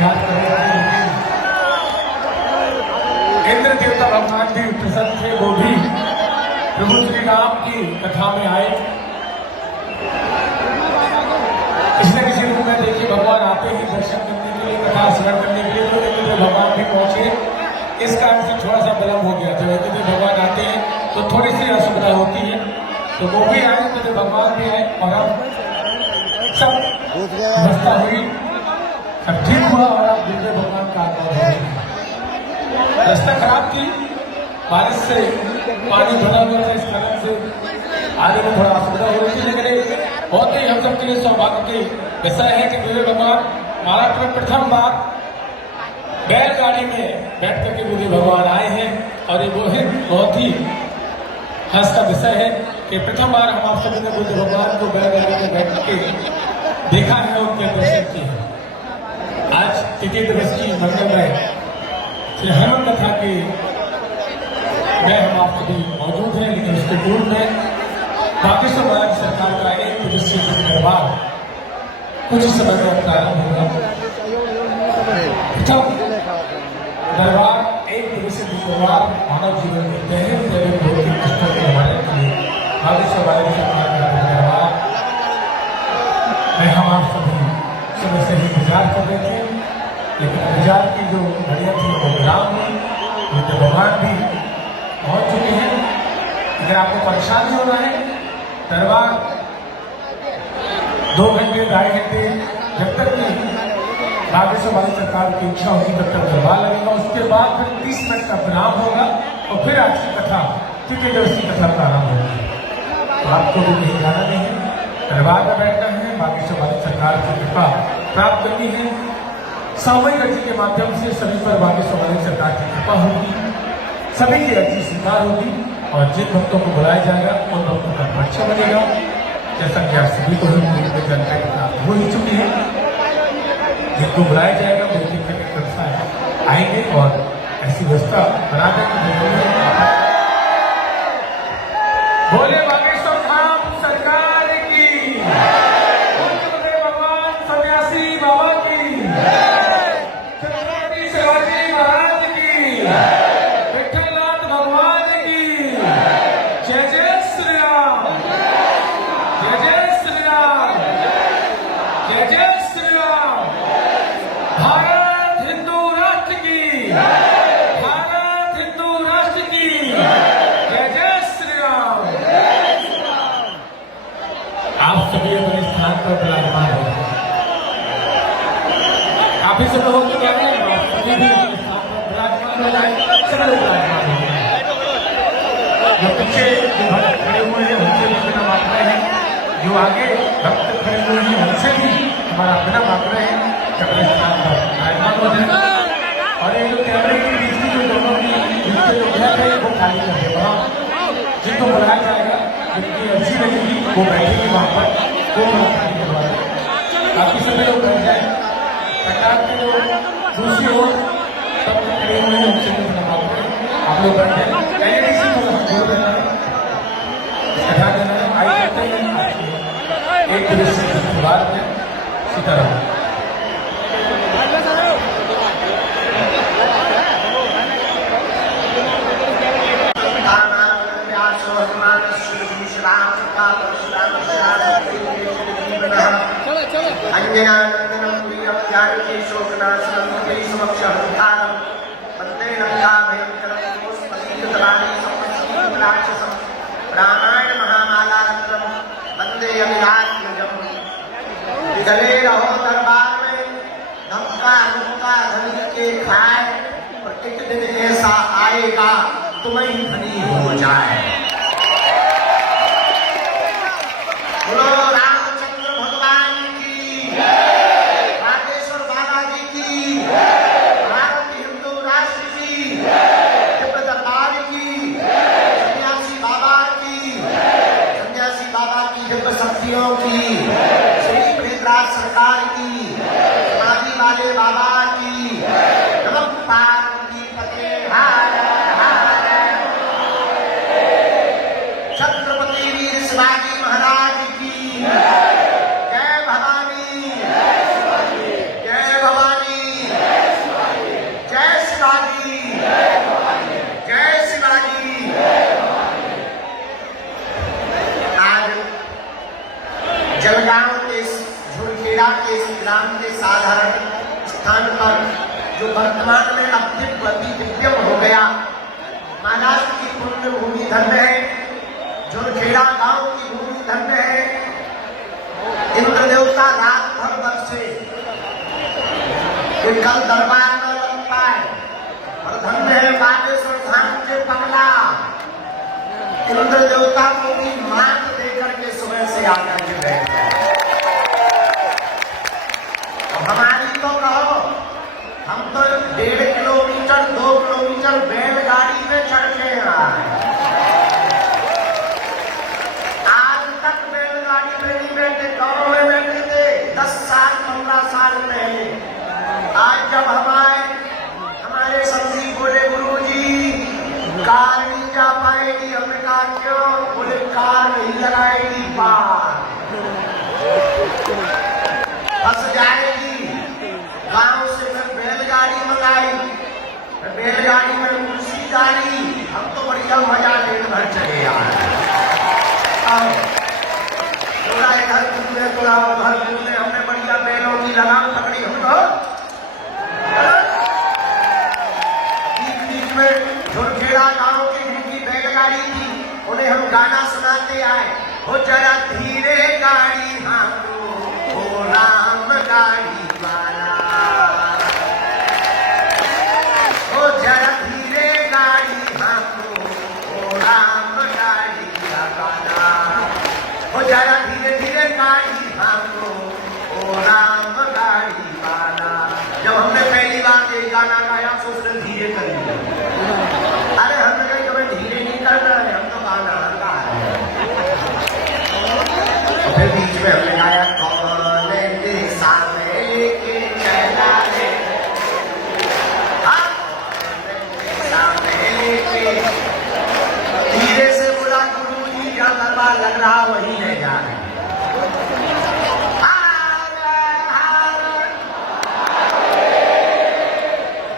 याद कर रहे थे, इंद्र देवता भगवान भी प्रसन्न थे, वो भी प्रभु श्री राम की कथा में आए। किसी न किसी रूप में देखिए भगवान आते ही दर्शन करने के लिए, कथा श्रवण करने के लिए, तो इंद्र भगवान भी पहुंचे। इस कारण से थोड़ा सा विलंब हो गया। जब इंद्र भगवान आते हैं तो थोड़ी सी असुविधा होती है, तो वो भी आए, इंद्र भगवान भी आए, और अब सब व्यवस्था हुई, सब ठीक हुआ, और अब इंद्र भगवान का आगमन हो गया। रास्ता खराब थी, बारिश से पानी भरा हुआ था, इस कारण से आगे में थोड़ा असुविधा हो रही थी, लेकिन बहुत ही हम सब के लिए सौभाग्य की विषय है कि बुद्ध भगवान महाराष्ट्र में प्रथम बार बैलगाड़ी में बैठ करके बुद्ध भगवान आए हैं। और ये बहुत ही हर्ष का विषय है कि प्रथम बार हम आप सभी ने बुद्ध भगवान को बैलगाड़ी में बैठ के देखा है, उनके दर्शन किए हैं। आज तृतीय दिवस की मंगलमय श्री हनुमान कथा के में हम आप सभी मौजूद हैं, लेकिन उसके पूर्व में बागेश्वर राज्य सरकार का एक दिवसीय दरबार कुछ समय में प्रारंभ होगा। दरबार एक दिवसीय दरबार मानव जीवन के गहरे जैविक भौतिक कष्टों के निवारण के लिए बागेश्वर राज्य सरकार का दरबार में हम आप सभी समय से ही इंतजार कर रहे थे, लेकिन इंतजार की जो घड़ियां थी वो विराम हुई। बुद्ध भगवान भी पहुंच चुके हैं। अगर आपको परेशान नहीं होना है, दरबार 2 घंटे 2.5 घंटे जब तक की बागेश्वर वाली सरकार की इच्छा होगी तब तक दरबार लगेगा। उसके बाद फिर 30 मिनट का विराम होगा और फिर आपकी कथा तृतीय दिवस की कथा प्रारंभ होगी। तो आपको भी कहीं जाना नहीं है, दरबार में बैठना है, बागेश्वर वाली सरकार की कृपा प्राप्त करनी है। सामूहिक अर्जी के माध्यम से सभी पर बागेश्वर वाली सरकार की कृपा होगी, सभी की अर्जी स्वीकार होगी, और जिन भक्तों को बुलाया जाएगा उन भक्तों का पक्ष बनेगा। जैसा कि आप सभी को जानकारी प्राप्त हो ही चुकी है, जिनको बुलाया जाएगा वो टिकट व्यवस्था आएंगे और ऐसी व्यवस्था बना देंगे। बोले बागेश्वर धाम सरकार की, बोले भगवान सन्यासी बाबा की, छत्रपति शिवाजी महाराज की, विठलनाथ भगवान की, जय जय श्री राम, जय जय श्री राम, जय जय श्री राम। भारत हिंदू राष्ट्र की, भारत हिंदू राष्ट्र की, जय जय श्री राम। आप सभी अपने स्थान पर विराजमान हो, काफी समय हो चुका है, आप सभी भी अपने स्थान पर विराजमान हो जाए, सभी विराजमान हो जाए। जो पीछे जो भक्त खड़े हुए हैं उनसे भी बिना मांग रहे हैं, जो आगे भक्त खड़े हुए हैं उनसे भी हमारा बिना मांग रहे हैं अपने स्थान पर विराजमान हो जाए। और ये जो कैमरे की बीच की जो दोनों की जिनके जो घर है वो खाली कर दे, वहाँ जिनको बुलाया जाएगा, जिनकी अर्जी लगेगी वो बैठेगी वहाँ पर, वो खाली करवा दें। बाकी सभी लोग बैठ जाए। सरकार के जो दूसरी ओर सब खड़े हुए हैं उनसे भी बिना मांग रहे हैं, आप लोग बैठ जाए। कथा देना है, आई करते हैं एक दिवसीय दरबार में। सीताराम। अन्यनानंदनं प्रियं जानकी शोकनाशनं मुखे समक्षहंकारं वन्दे लंकाभयंकरं स्फटिकतराणि संवत्सरं रामायण महामालारत्नं वन्दे अभिराज्यजं। गले रहो दरबार में, धमका मुक्का धनी के खाए, और एक दिन ऐसा आएगा तुम्हें ही धनी हो जाए। बोलो रामचंद्र भगवान की, बागेश्वर बालाजी की, भारत हिंदू राष्ट्र की, दिव्य दरबार की, सन्यासी बाबा की, सन्यासी बाबा की दिव्य शक्तियों की, श्री बृहद्राज सरकार की, समाधि वाले बाबा की, नमः पार्वती पते हर हर। छत्रपति वीर शिवाजी महाराज की जय भवानी, जय भवानी। पर जो वर्तमान में अब दिव्यम हो गया। महाराष्ट्र की पुण्य भूमि धन्य है, झुरखेड़ा गांव की भूमि धन्य है। इंद्र देवता रात भर बरसे कि कल दरबार न लग पाए, और धन्य है बागेश्वर धाम के पगला इंद्र देवता को भी मात देकर के सुबह से आकर के बैठ गए। हमारी तो कहो, हम तो 1.5 किलोमीटर 2 किलोमीटर बैलगाड़ी में चढ़ के आए। आज तक बैलगाड़ी में नहीं बैठे, गाँव में बैठे थे 10 साल 15 साल पहले। आज जब हमारे संगी बोले गुरुजी कार नहीं जा पाएगी, हमने कहा क्यों? बोले कार नहीं लगाएगी, पार फंस जाएगी। गांव से मैं बैलगाड़ी मंगाई, बैलगाड़ी में कुर्सी डाली, हम तो बढ़िया मजा लेकर घर चले आए। थोड़ा इधर घूमने थोड़ा उधर घूमने, हमने बढ़िया बैलों की लगाम पकड़ी। हम तो बीच बीच में झुरखेड़ा गांव की जिनकी बैलगाड़ी थी उन्हें हम गाना सुनाते आए। हो जरा धीरे गाड़ी हाँको, हो राम गाड़ी वाला, हो जरा धीरे गाड़ी हाँको, हो राम गाड़ी वाला, हो जरा धीरे धीरे गाड़ी हाँको, हो राम गाड़ी वाला। जब हमने पहली बार ये गाना गाया सोच रहे धीरे करेंगे। अरे हमने कहीं कभी धीरे नहीं करना है, हम तो गाना गा रहे हैं। फिर बीच में हमने गाया कौन तेरे सामने लेके चला रे, सामने लेके। धीरे से बोला गुरुजी जहाँ दरबार लग रहा वही ले जा रहे।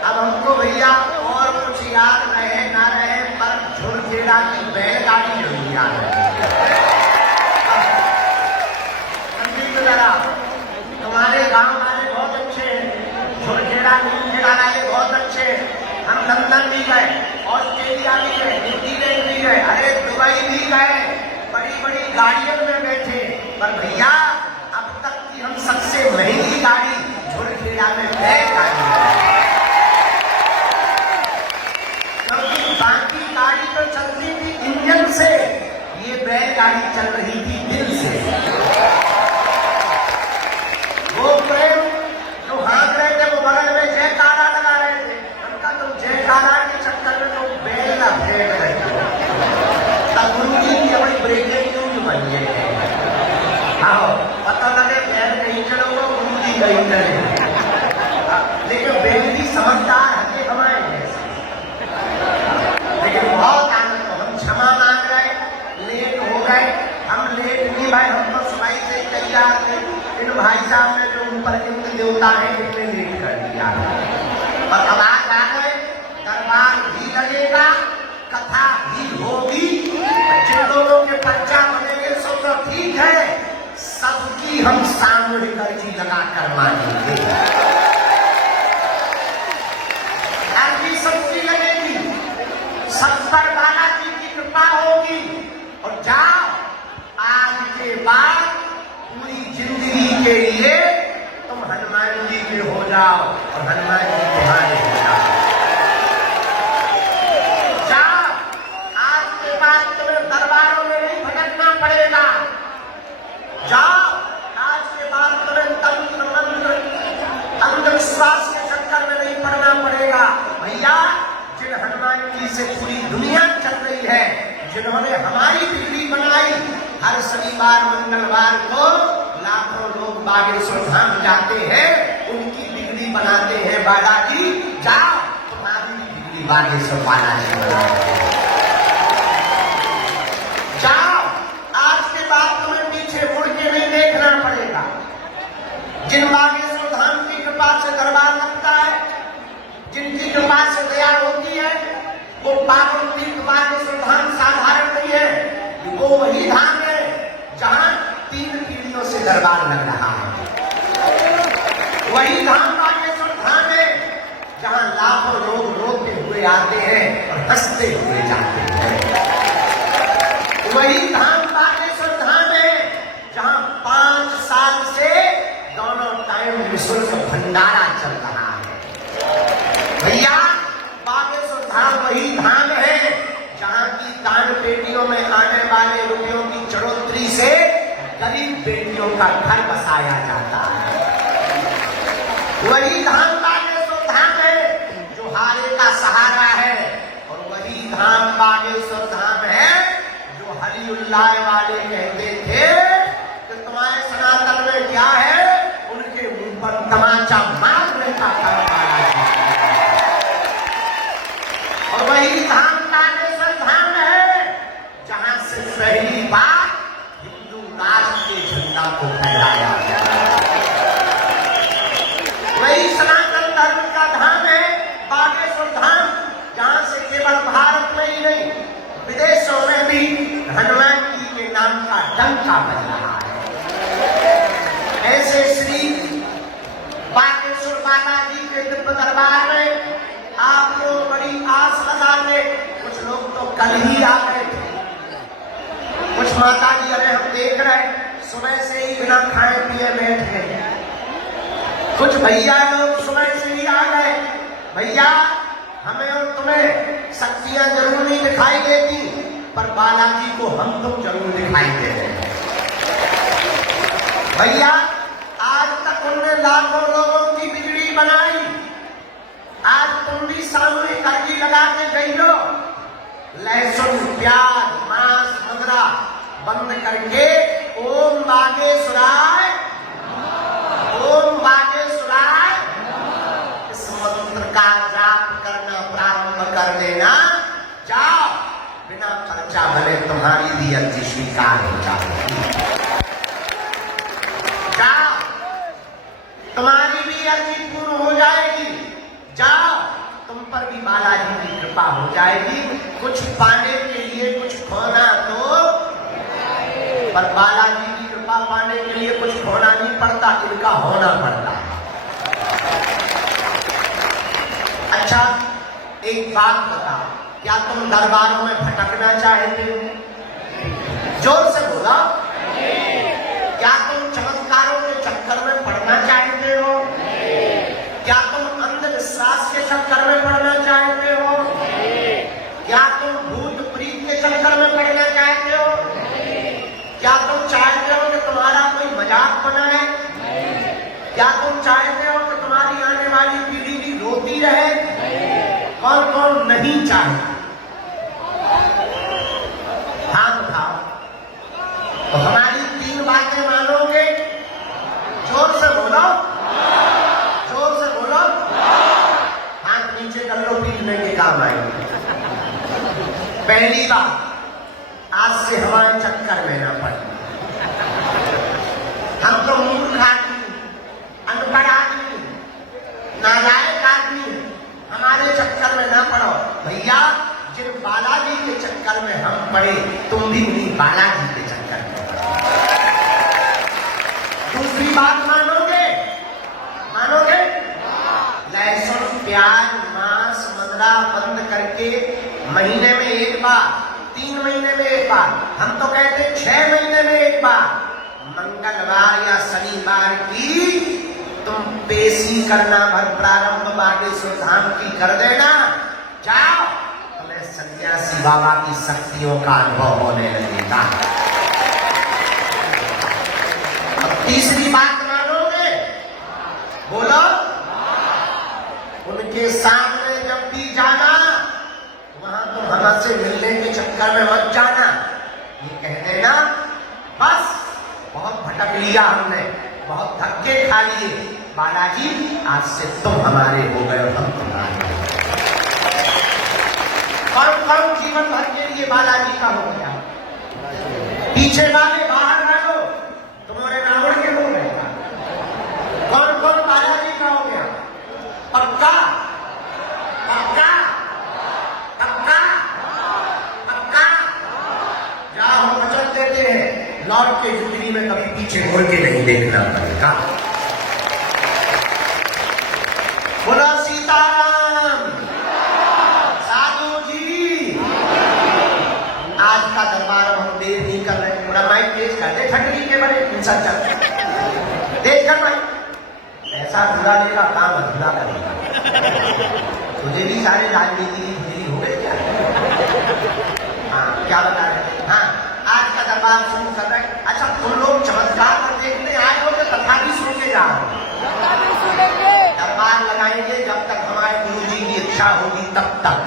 अब हमको भैया और कुछ याद रहे ना रहे, पर झुरखेड़ा की बैलगाड़ी नहीं याद है। तुम्हारे गांव वाले बहुत अच्छे हैं, झुरखेड़ा वाले बहुत अच्छे हैं। हम लंदन भी गए, ऑस्ट्रेलिया भी गए, न्यूजीलैंड भी गए, अरे दुबई भी गए, बड़ी बड़ी गाड़ियों में बैठे। पर भैया अब तक की हम सबसे महंगी गाड़ी झुरखेड़ा में बैलगाड़ी है। क्योंकि बाकी गाड़ी तो चलती थी इंजन से, ये बैलगाड़ी चल रही थी दिल से। वो प्रेम जो हाँक रहे थे वो बगल में जयकारा लगा रहे थे। उनका तुम जयकारा के चक्कर में तुम बैल ना फेंक रहे हो। तब गुरुजी की अपनी ब्रेकें क्यों बनी है? हाँ, पता लगे बैल कहीं चलोगे, गुरुजी कहीं चले। लेकिन बैल भी समझदार है हमारे जैसे। लेकिन बहुत आनंद, हम क्षमा मांग रहे, लेट हो गए। हम लेट नहीं भाई, हम तो सुबह से तैयार थे। इन भाई साहब ने जो ऊपर इंद्र देवता है इतने लेट कर दिया, और अब आज आ गए। दरबार भी लगेगा, कथा भी होगी। जिन लोगों के पर्चा बनेंगे सो तो ठीक है, सबकी हम सामूहिक अर्जी लगा कर मानेंगे। अर्जी सबकी लगेगी, सब पर बालाजी की कृपा होगी। और जाओ आज के बाद पूरी जिंदगी के लिए तुम हनुमान जी के हो जाओ और हनुमान जी तुम्हारे हो जाओ। जाओ आज के बाद तुम्हें दरबारों में नहीं भटकना पड़ेगा। जाओ आज के बाद तुम्हें तंत्र मंत्र अंधविश्वास के चक्कर में नहीं पड़ना पड़ेगा। भैया जिन हनुमान जी से पूरी दुनिया चल रही है, जिन्होंने हमारी बिगड़ी बनाई, हर शनिवार मंगलवार को लाखों लोग बागेश्वर धाम जाते हैं, उनकी बिगड़ी बनाते हैं बालाजी। जाओ तुम्हारी बिगड़ी बागेश्वर बालाजी बनाते हैं। जाओ आज के बाद तुम्हें पीछे मुड़ के नहीं देखना पड़ेगा। जिन बागेश्वर धाम की कृपा से दरबार लगता है, जिनकी कृपा से दया होती है, वो पावन तीर्थ बागेश्वर धाम साधारण नहीं है। वो वही धाम है जहां 3 पीढ़ियों से दरबार लग रहा है। वही धाम बागेश्वर धाम है डंका बज रहा है। ऐसे श्री बागेश्वर बालाजी के दिव्य दरबार में आप लोग बड़ी आस लगा ले। कुछ लोग तो कल ही आ गए थे, कुछ माता जी अरे हम देख रहे सुबह से ही बिना खाए पिए बैठ गए। कुछ भैया लोग सुबह से ही आ गए। भैया हमें और तुम्हें शक्तियां जरूर नहीं दिखाई देती, पर बालाजी को हम तुम जरूर दिखाई देते हैं। भैया आज तक उन्होंने लाखों लोगों की बिगड़ी बनाई, आज तुम भी सामने अर्जी लगा के गई हो। लहसुन प्याज मांस मदरा बंद करके ओम बागेश्वराय ओम बागेश्वराय इस मंत्र का जाप करना प्रारंभ कर देना। जाओ, बिना खर्चा भले तुम्हारी भी अर्जी स्वीकार हो जाएगी। जाओ, तुम्हारी भी अर्जी पूर्ण हो जाएगी। जाओ, तुम पर भी बालाजी की कृपा हो जाएगी। कुछ पाने के लिए कुछ खोना तो, पर बालाजी की कृपा पाने के लिए कुछ खोना नहीं पड़ता, इनका होना पड़ता है। अच्छा एक बात बताओ, क्या तुम दरबारों में भटकना चाहते हो? जोर से बोला। क्या तुम चमत्कारों के चक्कर में पड़ना चाहते हो? क्या तुम अंधविश्वास के चक्कर में पड़ना चाहते हो? क्या तुम भूत प्रीत के चक्कर में पड़ना चाहते हो? क्या तुम चाहते हो कि तुम्हारा कोई मजाक बनाए? क्या तुम चाहते हो कि तुम्हारी आने वाली पीढ़ी भी रोती रहे? कौन कौन नहीं चाहता? हाथ उठाओ। तो हमारी 3 बातें मानोगे? जोर से बोलो, जोर से बोलो। हाथ नीचे कर लो, पीटने के काम आएंगे। पहली बात, आज से हमारे चक्कर में ना पड़े। हम तो मूर्ख आदमी, अनपढ़ आदमी, नालायक आदमी, हमारे चक्कर में ना पड़ो। भैया जिन बालाजी के चक्कर में हम पड़े, तुम भी उन्हीं बालाजी के चक्कर में। दूसरी बात मानोगे? मानोगे? लहसुन प्याज मांस मदरा बंद करके महीने में एक बार, 3 महीने में एक बार, हम तो कहते 6 महीने में एक बार, मंगलवार या शनिवार की तुम पेशी करना भर प्रारंभ बागेश्वर धाम की कर देना। जाओ, तुम्हें सन्यासी बाबा की शक्तियों का अनुभव होने लगेगा। अब तीसरी बात मानोगे? बोलो। उनके सामने जब भी जाना, वहां तुम हमसे मिलने के चक्कर में मत जाना। ये कह देना बस बहुत भटक लिया हमने, बहुत धक्के खा लिए, बालाजी आज से तुम हमारे हो गए और हम तुम्हारे। कौन कौन जीवन भर के लिए बालाजी का हो गया? पीछे वाले बाहर रहो, तुम्हारे रावण के हो गए। कौन कौन बालाजी का हो गया? पक्का पक्का पक्का पक्का। जाओ, हम वचन देते हैं, लौट के जिंदगी में कभी पीछे मुड़ के नहीं देखना पड़ेगा। बोलो सीताराम। साधु जी, आज का दरबार हम देर नहीं कर रहे, थोड़ा माइक तेज कर दे, ठंडी के बड़े इंसान चल तेज कर माइक। ऐसा बुरा लेगा काम अधूरा करेगा। तुझे भी सारे राजनीति की खुजली हो गई क्या? हाँ, क्या बता रहे? हाँ, आज का दरबार शुरू कर रहे। अच्छा, तुम लोग चमत्कार पर देखने आए हो तो कथा भी सुन के जाओ। दरबार लगाएंगे जब तक हमारे गुरु जी की इच्छा होगी, तब तक।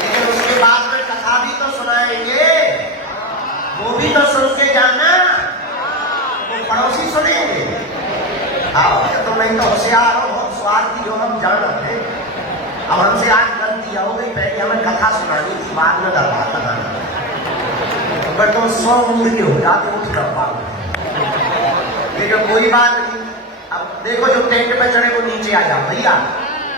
लेकिन उसके बाद में कथा भी तो सुनाएंगे, वो भी तो सुन के जाना। वो पड़ोसी सुनेंगे। आओ, तो नहीं तो होशियार हो, बहुत स्वार्थी हो, हम जानते। अब हमसे आज गलती हो गई, पहले हमें कथा सुनानी थी, बाद में दरबार लगाना। पर तुम 100 उम्र के हो जाते, उठ कर पाओ। लेकिन कोई बात नहीं। अब देखो, जो टेंट पे चढ़े वो नीचे आ जाओ। भैया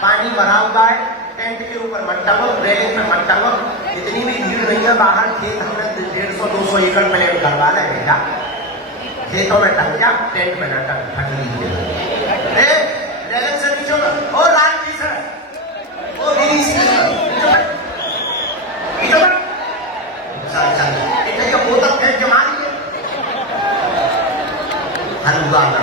पानी भरा हुआ है, टेंट के ऊपर मत टंगो, रेलिंग पे मत टंगो। इतनी भी भीड़ नहीं है, बाहर खेत हमने 150-200 एकड़ प्लान करवा ले बेटा, खेतों में टंग जा, टेंट में न टंग, फट लीजिए। रेलिंग से नीचे ओ लाल टी शर्ट, ओ नीली टी-शर्ट, ये बोतल फेंक के मारिए, हलवा ना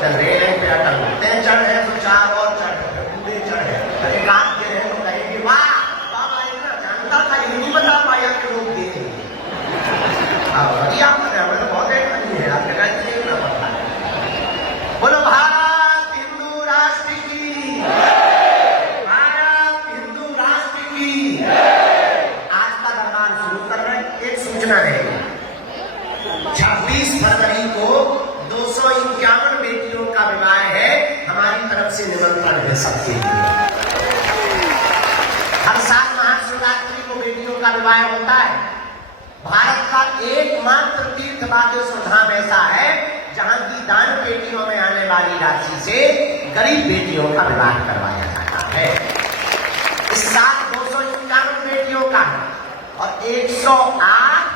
चल रेलिंग पे टंग, तेज चढ़ है तो 4 और चढ़, पूरे चढ़ है, अरे रात के रहे तो कहेंगे वाह बाबा इतना जानता था, ये नहीं बता पाया कि लोग देखे। अब बढ़िया हमें तो बहुत एक नहीं है, आपके कहते देखना पड़ता है। बोलो भारत हिंदू राष्ट्र की, भारत हिंदू राष्ट्र की। आज का दरबार शुरू कर रहे हैं, एक सूचना रहेगी। 26 फरवरी को 251 बेटियों का विवाह है, हमारी तरफ से निमंत्रण है सबके लिए। हर साल महाशिवरात्रि को बेटियों का विवाह होता है। भारत का एकमात्र तीर्थ बागेश्वर धाम ऐसा है जहां की दान पेटियों में आने वाली राशि से गरीब बेटियों का विवाह करवाया जाता है। इस साल 251 बेटियों का और 108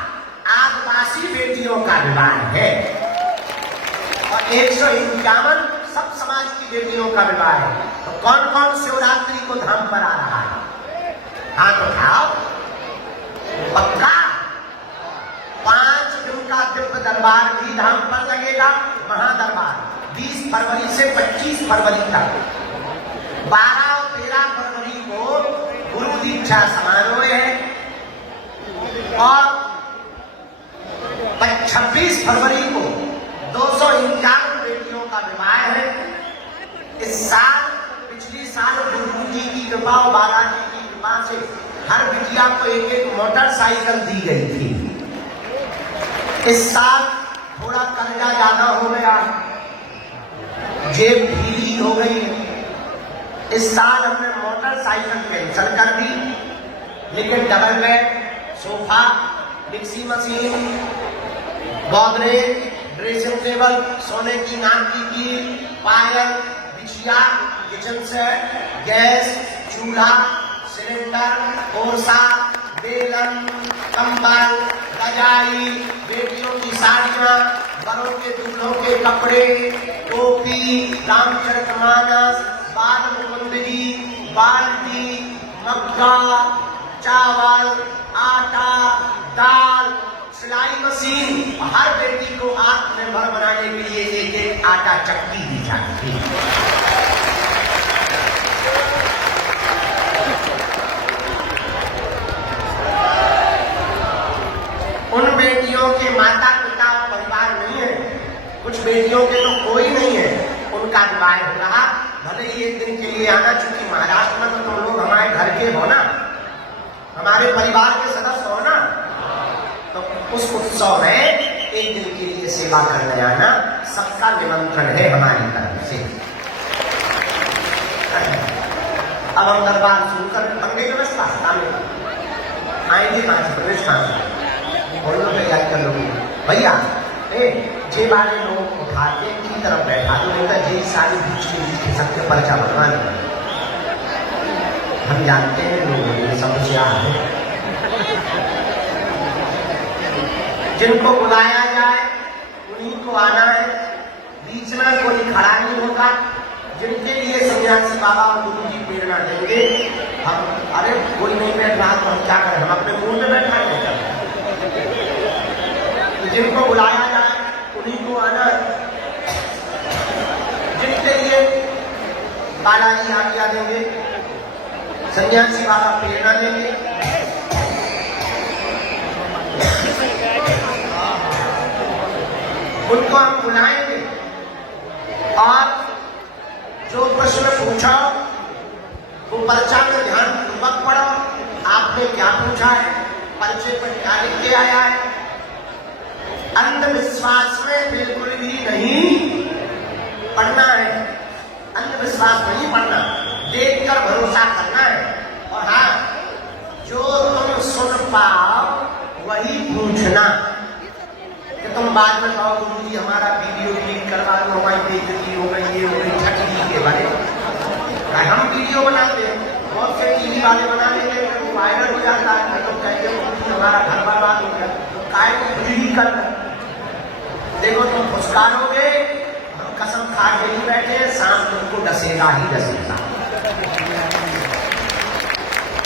आदिवासी बेटियों का विवाह है और 151 सब समाज की बेटियों का विवाह है। तो कौन कौन शिवरात्रि को धाम पर आ रहा है? हाथ उठाओ, पक्का 5 दिन का दिव्य दरबार भी धाम पर लगेगा। महादरबार 20 फरवरी से 25 फरवरी तक, 12 और 13 फरवरी को गुरु दीक्षा समारोह है और 26 फरवरी को 251 बेटियों का विवाह है। इस साल पिछली साल गुरु जी की कृपा और बालाजी की कृपा से हर बिटिया को एक मोटरसाइकिल दी गई थी। इस साल थोड़ा कर्जा ज्यादा हो गया, जेब ढीली हो गई। इस साल हमने मोटरसाइकिल कैंसिल कर दी, लेकिन double bed, sofa, mixie machine, Godrej, dressing table, सोने की नाकी की पायल, बिछिया, किचन सेट, गैस, चूल्हा, सिलेंडर, कोरसा, बेलन, कंबल, रजाई, बेटियों की साड़ियां, बड़ों के दूल्हों के कपड़े, टोपी, रामचरितमानस, बाल मुकुंद जी, बाल्टी, मग्गा, चावल, आटा, दाल, सिलाई मशीन, हर बेटी को आत्मनिर्भर बनाने के लिए एक आटा चक्की दी जाती है। उन बेटियों के माता पिता और परिवार नहीं है, कुछ बेटियों के तो कोई नहीं है, उनका विवाह हो रहा। भले ही एक दिन के लिए आना, चूंकि महाराष्ट्र में तो तुम लोग हमारे घर के हो ना, हमारे परिवार के सदस्य हो ना, तो उस उत्सव में एक दिन के लिए सेवा करने आना, सबका निमंत्रण है हमारी तरफ से। अब हम दरबार शुरू कर अंग्रेज व्यवस्था आएंगे 5 प्रदेश बोलो तैयारी कर लोगे भैया। जे वाले लोग उठा के की तरफ बैठा दो, नहीं तो जे सारी बीच में सबके पर्चा बनवा दो। हम जानते हैं लोगों की समस्या है, जिनको बुलाया जाए उन्हीं को आना है, बीच में कोई खड़ा नहीं होगा। जिनके लिए सन्यासी बाबा और गुरु जी प्रेरणा देंगे, हम अरे कोई नहीं बैठ रहा तो हम क्या करें, हम अपने मुंह में बैठा है। तो जिनको बुलाया जाए उन्हीं को आना है। जिनके लिए बालाजी आज्ञा देंगे, सन्यासी बाबा प्रेरणा देंगे, उनको हम बुलाएंगे और जो प्रश्न पूछा वो पर्चा में ध्यान पूर्वक पढ़ो। आपने क्या पूछा है, पर्चे पर क्या लिख के आया है। अंधविश्वास में बिल्कुल भी नहीं पढ़ना है, अंधविश्वास नहीं पढ़ना, देखकर भरोसा करना है। और हाँ, जो तुम सुन पाओ वही पूछना, कि तुम बाद में कहो गुरु जी हमारा वीडियो क्लिक करवा दो, हमारी बेइज्जती हो गई, ये हो गई, छठी के बारे हम वीडियो बनाते पुरस्कारोगे, हम कसम खा के ही बैठे, सांप तुमको डसेगा ही डसेगा।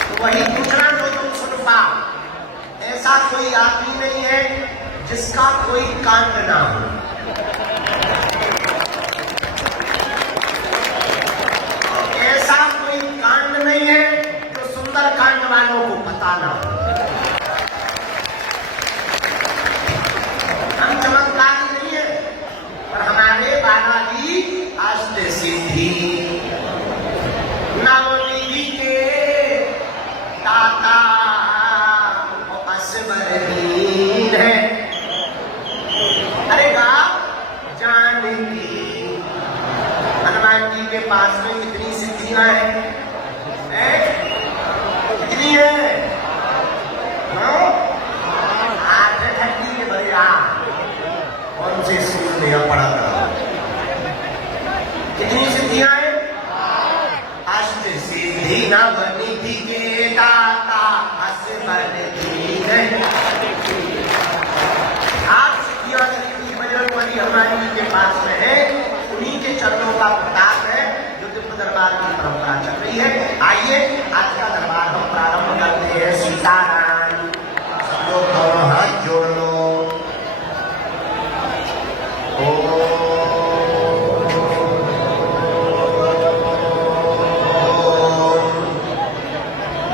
तो वही पूछना जो तुम सुन पाओ। ऐसा कोई आदमी नहीं है जिसका कोई कांड ना हो। ऐसा कोई कांड नहीं है जो सुंदर कांड वालों को पता ना हो। हम चमत्कारी नहीं है, पर हमारे बालाजी अष्ट सिद्धि नवनिधि के दाता असवरहीन है। अरे गाँव जानकी हनुमान जी के पास में कितनी सिद्धियां हैं? कितनी है? आठ ठंडी के भैया कौन से स्कूल में पढ़ा था? कितनी सिद्धियां हैं? अष्ट सिद्धि नवनिधि के दाता असवरहीन है। आठ सिद्धियां बजरंगबली हनुमान जी के पास में है। उन्हीं के चरणों का प्रताप है जो दिव्य दरबार की परंपरा चल रही है। आइए आज का दरबार हम प्रारंभ करते हैं। सीताराम। सब लोग दोनों हाथ जोड़ लो।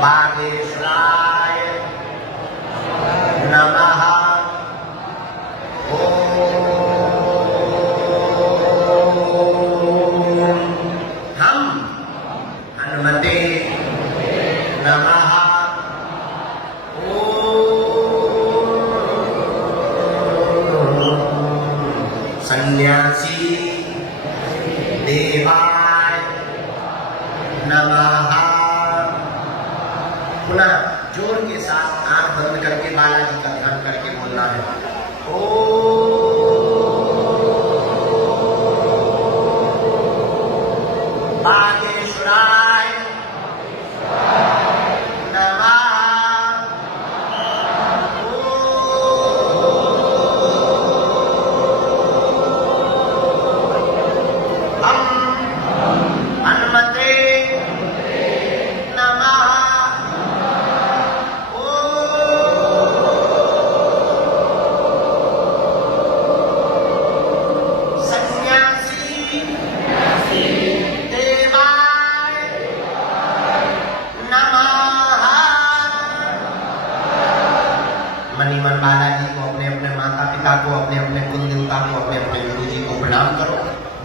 बागेश्वराय नमः। हम हनुमते नमः। सन्यासी देवाय नमः। पुनः जोर के साथ आंख बंद करके बालाजी का ध्यान करके बोलना है। बागेश्वराय नमः। हम हनुमते नमः। सन्यासी देवाय नमः। मनीमन बालाजी को, अपने अपने माता पिता को, अपने अपने कुल देवता को, अपने अपने गुरु जी को प्रणाम करो।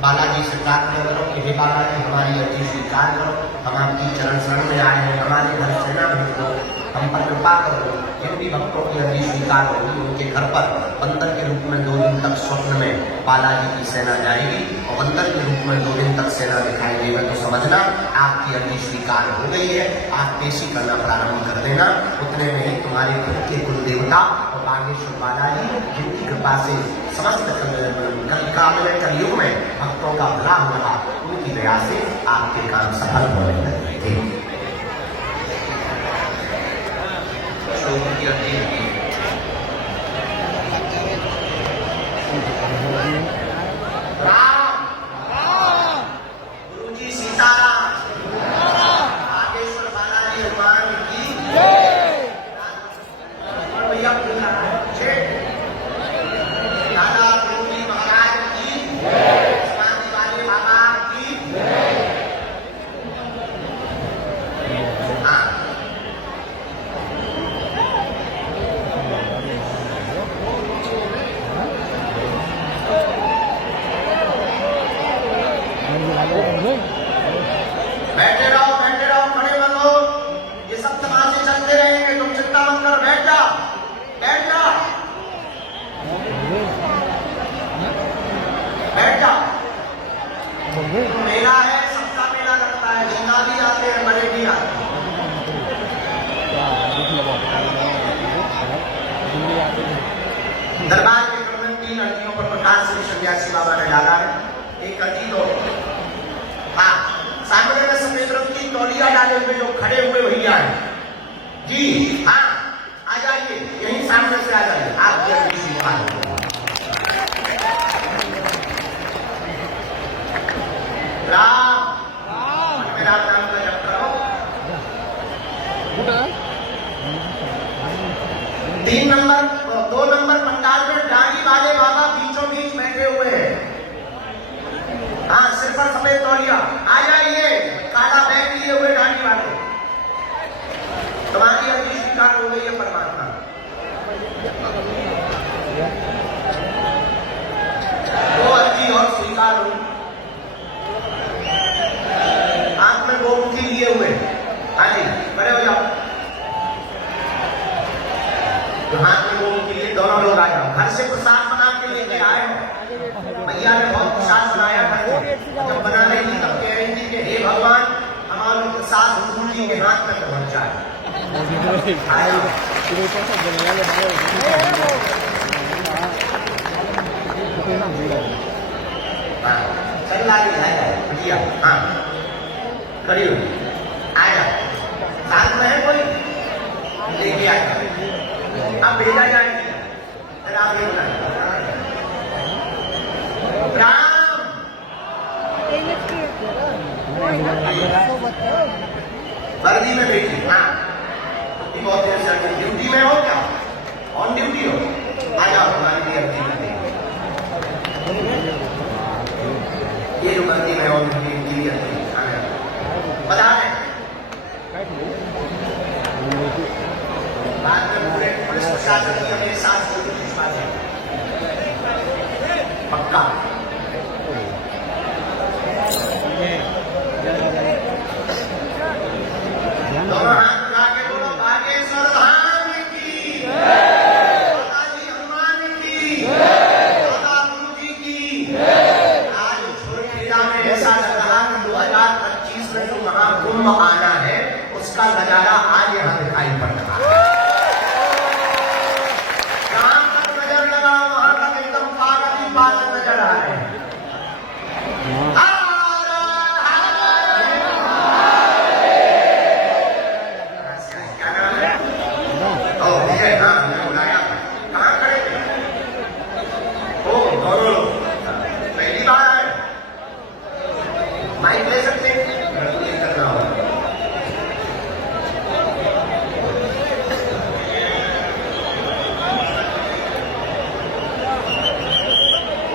बालाजी से प्रार्थना करो कि हे बालाजी हमारी अर्जी स्वीकार करो। हम आपकी चरण शरण में आए हैं, हमारे घर सेना भेज दो, हम पर कृपा करो। जिन भी भक्तों की अर्जी स्वीकार होगी उनके घर पर बंदर के रूप में 2 दिन तक स्वप्न में बालाजी की सेना जाएगी और बंदर के रूप में 2 दिन तक सेना दिखाई देगा। तो समझना आपकी अर्जी स्वीकार हो गई है। आप पेशी करना प्रारंभ कर देना। उतने में ही तुम्हारे घर के कुल देवता और बागेश्वर बालाजी जिनकी कृपा से समस्त कलयुग में भक्तों का भला हो रहा, उनकी दया से आपके काम सफल होने लगे। राम गुरु जी सीताराम। बागेश्वर बालाजी हनुमान की भैया दादा गुरु जी महाराज की, शांति वाले बाबा की। बैठे रहो, खड़े मत हो। ये सब तमाशे चलते रहेंगे, तुम चिंता मत करो। बैठ जा, बैठ जा, बैठ जा। मेला है, सबका मेला लगता है। जिंदा भी आते हैं, बड़े भी आते हैं। दरबार के क्रम 3 अर्जियों पर प्रकाश श्री सन्यासी बाबा ने डाला है। एक अर्जी तो हाँ, सामने में सफेद रंग की तौलिया डाले हुए जो खड़े हुए भैया हैं जी, हाँ आ जाइए, यहीं सामने से आ जाइए। आपकी अर्जी स्वीकार हो। सफेद तौलिया। आ जाइए काला बैग लिए हुए गाड़ी वाले, तुम्हारी अर्जी स्वीकार हो गई है परमात्मा। वो अर्जी और स्वीकार हुई। हाथ में गोमुखी लिए हुए, हाँ जी बड़े हो जाओ, हाथ में गोमुखी लिए दोनों लोग आ जाओ। घर से प्रसाद बना के लेके आए हो, भैया ने बहुत प्रसाद बनाया था, जब बना रही थी तब कह रही थी कि हे भगवान हमारे प्रसाद हुजूर जी के हाथ तक पहुंच जाए। चल लागी भैया, हाँ खड़ी हो, आया साथ में है कोई लेके आया, अब भेजा जाएगी। आप ये राम वर्दी में बैठी, हाँ बहुत देर से ड्यूटी में हो क्या, ऑन ड्यूटी हो, आ जाओ हमारी भी अर्जी कर देंगे। ये जो वर्दी में ऑन ड्यूटी बता दें, बाद में पूरे पुलिस प्रशासन की हमें साथ पक्का। दोनों हाथ उठा के बोलो बागेश्वर धाम की, माताजी हनुमान की, माता गुरु जी की। आज छोड़खेड़ा में ऐसा लग रहा कि 2025 में जो महाकुंभ आना है उसका नजारा आज यहाँ दिखाई पड़ रहा है। जहां तक नजर लगा वहां तक एकदम पागल ही पागल नजर आ रहे हैं। माइक ले सकते हैं, करना होगा।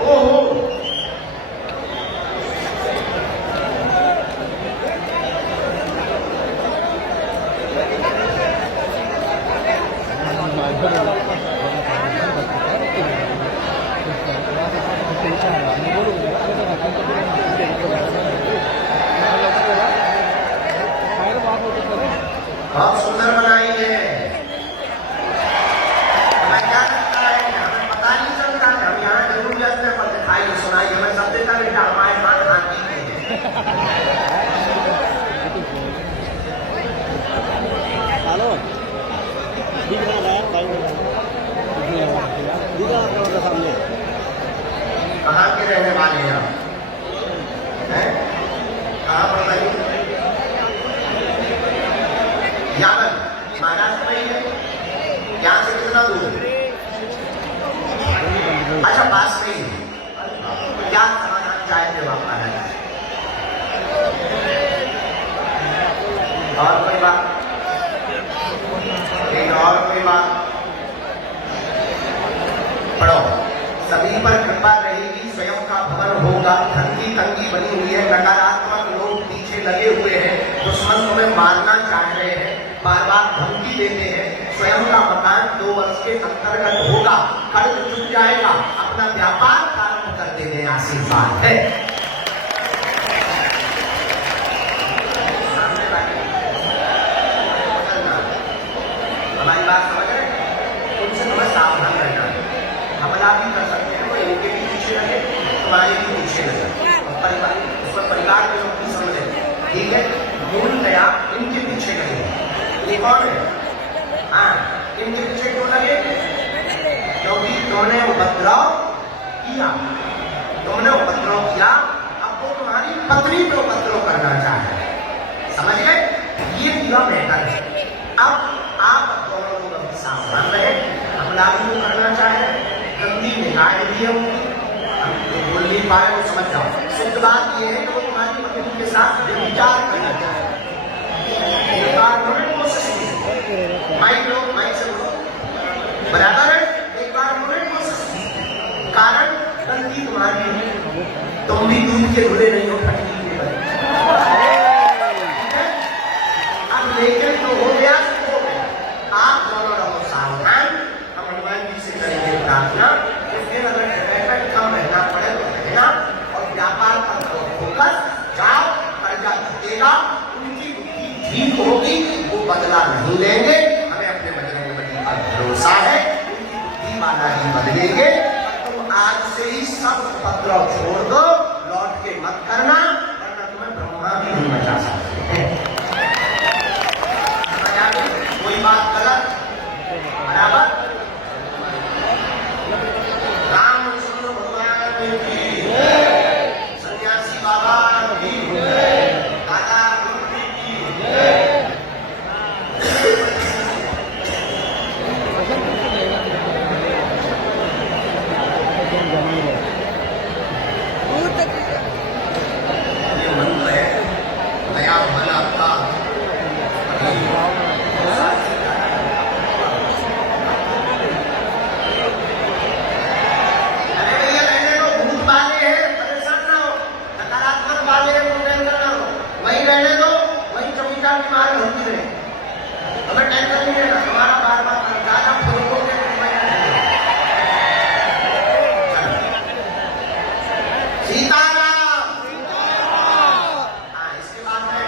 ओहो बहुत सुंदर बनाई है। हमें क्या लगता है, हमें पता नहीं चलता है, हम यहाँ जरूर जाते हैं पर दिखाई सुनाई हमें सब देता बेटा हमारे हाथ हाथी के। कहाँ के रहने वाले हैं आप? कहाँ पर बताइए? यावन महाराष्ट्र में ही है, यहाँ से कितना दूर है? अच्छा पास में ही। क्या समाधान चाहेंगे आप महाराज? और कोई बात? एक और कोई बात? पढ़ो, सभी पर कृपा रहेगी, स्वयं का भवन होगा, धरती तंगी बनी हुई है, नकारात्मक लोग पीछे लगे हुए हैं, दुश्मन तुम्हें मारना चाह रहे हैं, बार बार धमकी देते हैं। स्वयं का मकान 2 वर्ष के अंतर्गत होगा, कर्ज चुक जाएगा, अपना व्यापार प्रारंभ कर देने आशीर्वाद है। हमारी बात समझ रहे हैं? उनसे तुम्हें सावधान रहना है। हमला भी कर सकते हैं, कोई इनके भी पीछे लगे, तुम्हारे भी पीछे लगे, परिवार उसमें परिवार के लोग भी समझे, ठीक है? मूल नया इनके पीछे लगे। ये कौन है? हाँ, इनके पीछे क्यों लगे? क्योंकि तुमने उपद्रव किया, तुमने उपद्रव किया, अब वो तुम्हारी पत्नी पे उपद्रव करना चाहे, समझ गए? ये पूरा मैटर है। अब आप दोनों लोग अभी सावधान रहे, हमला भी करना चाहे, गंदी निगाहें भी है उनकी, हम बोल नहीं पाए वो समझ जाओ। शुद्ध बात ये है कि वो तुम्हारी पत्नी के साथ विचार करना चाहे। एक बार उन्होंने कोशिश की, माइक लो, माइक से बोलो, बराबर है? एक बार उन्होंने कोशिश की, कारण गलती तुम्हारी है, तुम भी दूध के धुले नहीं हो, फटकी लेकिन जो हो गया सो हो गया। आप दोनों रहो सावधान। हम हनुमान जी से करेंगे प्रार्थना कि फिर अगर जगह कम रहना पड़े तो रहना, और व्यापार पर फोकस। जाओ, कर्जा छूटेगा, उनकी बुद्धि ठीक होगी, वो बदला नहीं लेंगे। हमें अपने बजरंगबली पर भरोसा है, उनकी बुद्धि वाला ही बदलेंगे। तुम आज से ही सब उपद्रव छोड़ दो, लौट के मत करना, वरना तुम्हें ब्रह्मा भी नहीं बचा सकते। कोई बात गलत? बराबर? रामचंद्र भगवान की, सन्यासी बाबा की, दादा गुरु की। ये मंत्र है दया भला का। अरे भैया रहने दो, भूत वाले हैं, परेशान ना हो। नकारात्मक वाले हैं तो टेंशन ना हो, वही रहने दो, वही चौकीदार बीमार होती रहे। हमें टेंशन नहीं लेना, हमारा बार बार ज्यादा फुलकों के सीताराम। हाँ, इसके बाद में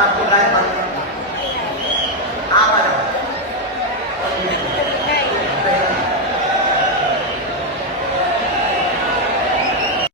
आपको गायत्री